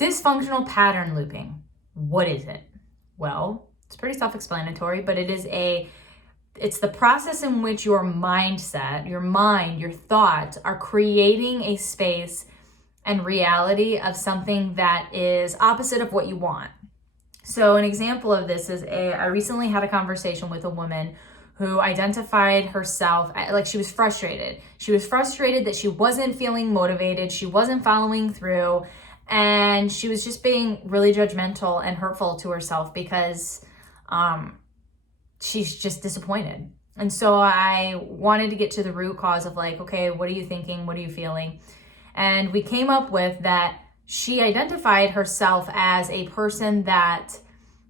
Dysfunctional pattern looping. What is it? Well, it's pretty self-explanatory, but it's the process in which your mindset, your mind, your thoughts are creating a space and reality of something that is opposite of what you want. So an example of this is I recently had a conversation with a woman who identified herself, like she was frustrated. She was frustrated that she wasn't feeling motivated, she wasn't following through, and she was just being really judgmental and hurtful to herself because she's just disappointed. And so I wanted to get to the root cause of like, okay, what are you thinking? What are you feeling? And we came up with that she identified herself as a person that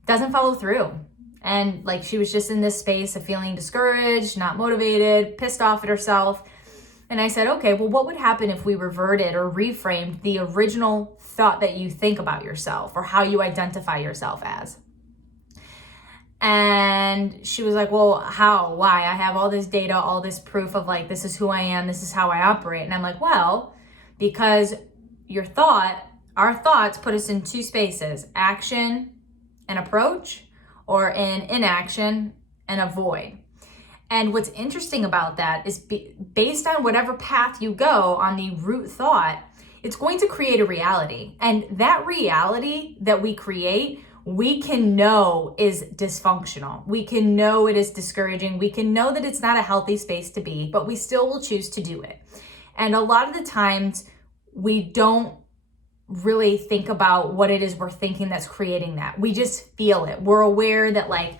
doesn't follow through. And like she was just in this space of feeling discouraged, not motivated, pissed off at herself. And I said, okay, well, what would happen if we reverted or reframed the original thought that you think about yourself or how you identify yourself as? And she was like, well, how? Why? I have all this data, all this proof of like, this is who I am, this is how I operate. And I'm like, well, because our thoughts put us in two spaces, action and approach, or in inaction and avoid. And what's interesting about that is based on whatever path you go on the root thought, it's going to create a reality. And that reality that we create, we can know is dysfunctional. We can know it is discouraging. We can know that it's not a healthy space to be, but we still will choose to do it. And a lot of the times we don't really think about what it is we're thinking that's creating that. We just feel it. We're aware that like,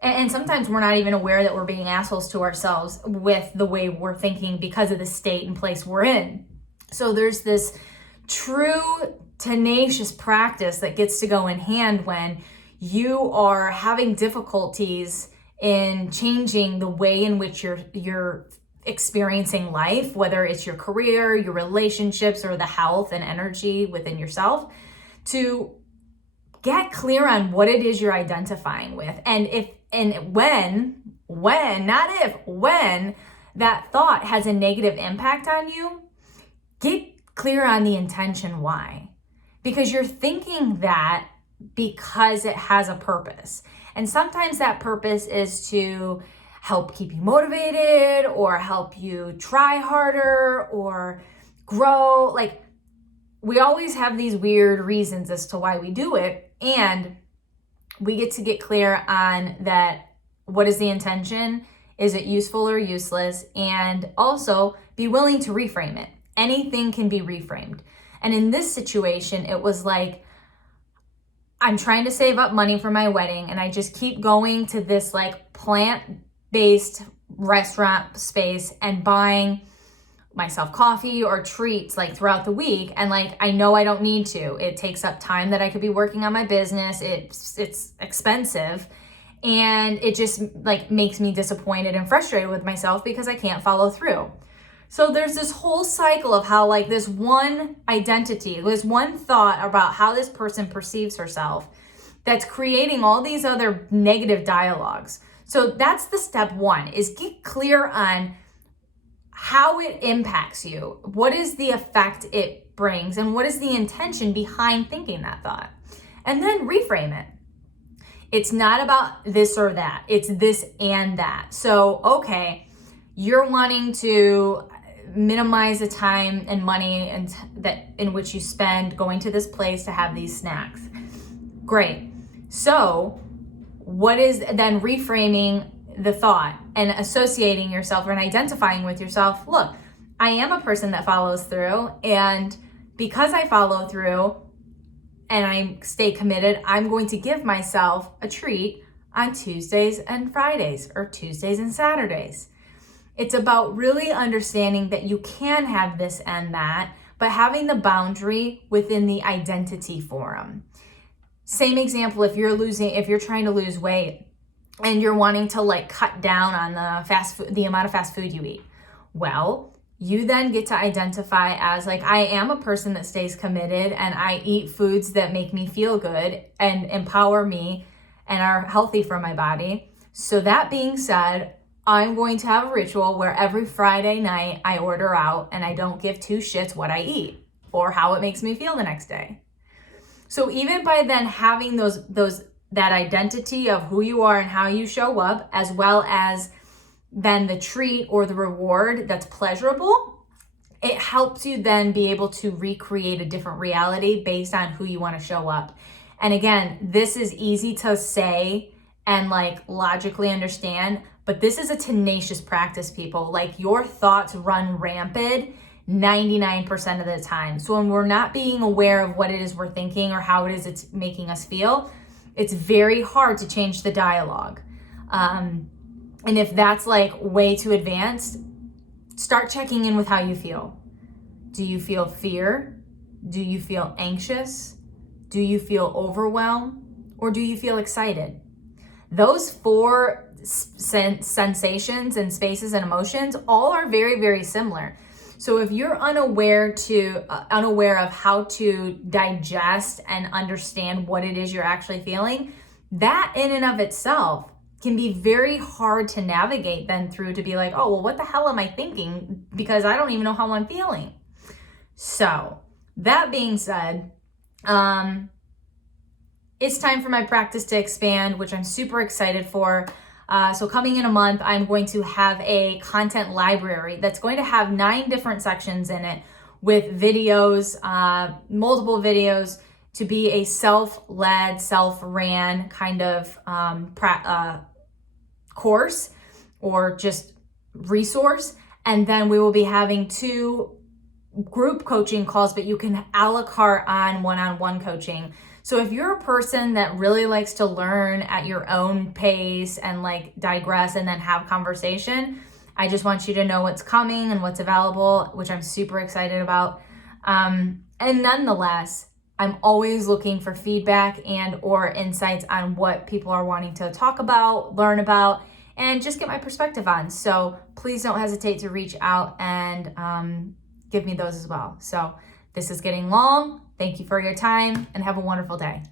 and sometimes we're not even aware that we're being assholes to ourselves with the way we're thinking because of the state and place we're in. So there's this true tenacious practice that gets to go in hand when you are having difficulties in changing the way in which you're experiencing life, whether it's your career, your relationships, or the health and energy within yourself, to get clear on what it is you're identifying with. And when that thought has a negative impact on you, get clear on the intention why. Because you're thinking that because it has a purpose. And sometimes that purpose is to help keep you motivated or help you try harder or grow. Like, we always have these weird reasons as to why we do it. And we get clear on that. What is the intention? Is it useful or useless? And also be willing to reframe it. Anything can be reframed. And in this situation, it was like, I'm trying to save up money for my wedding and I just keep going to this like plant-based restaurant space and buying myself coffee or treats like throughout the week. And like, I know I don't need to. It takes up time that I could be working on my business. It's expensive. And it just like makes me disappointed and frustrated with myself because I can't follow through. So there's this whole cycle of how like this one identity, this one thought about how this person perceives herself that's creating all these other negative dialogues. So that's the step one, is get clear on how it impacts you. What is the effect it brings and what is the intention behind thinking that thought? And then reframe it. It's not about this or that. It's this and that. So, okay, you're wanting to minimize the time and money and in which you spend going to this place to have these snacks. Great. So what is then reframing the thought and associating yourself and identifying with yourself? Look, I am a person that follows through, and because I follow through and I stay committed, I'm going to give myself a treat on Tuesdays and Fridays or Tuesdays and Saturdays. It's about really understanding that you can have this and that, but having the boundary within the identity forum. Same example, if you're trying to lose weight and you're wanting to like cut down on the amount of fast food you eat. Well, you then get to identify as like, I am a person that stays committed and I eat foods that make me feel good and empower me and are healthy for my body. So that being said, I'm going to have a ritual where every Friday night I order out and I don't give two shits what I eat or how it makes me feel the next day. So even by then having that identity of who you are and how you show up, as well as then the treat or the reward that's pleasurable, it helps you then be able to recreate a different reality based on who you want to show up. And again, this is easy to say and like logically understand, but this is a tenacious practice, people. Like, your thoughts run rampant 99% of the time. So when we're not being aware of what it is we're thinking or how it is it's making us feel, it's very hard to change the dialogue. And if that's like way too advanced, start checking in with how you feel. Do you feel fear? Do you feel anxious? Do you feel overwhelmed? Or do you feel excited? Those 4 sensations and spaces and emotions all are very, very similar. So if you're unaware of how to digest and understand what it is you're actually feeling, that in and of itself can be very hard to navigate then through, to be like, oh, well, what the hell am I thinking? Because I don't even know how I'm feeling. So that being said, it's time for my practice to expand, which I'm super excited for. So coming in a month, I'm going to have a content library that's going to have 9 different sections in it, with videos, multiple videos, to be a self-led, self-ran kind of course or just resource. And then we will be having 2 group coaching calls, but you can a la carte on one-on-one coaching. So if you're a person that really likes to learn at your own pace and like digress and then have conversation, I just want you to know what's coming and what's available, which I'm super excited about. And nonetheless, I'm always looking for feedback and or insights on what people are wanting to talk about, learn about, and just get my perspective on. So please don't hesitate to reach out and give me those as well. So this is getting long. Thank you for your time and have a wonderful day.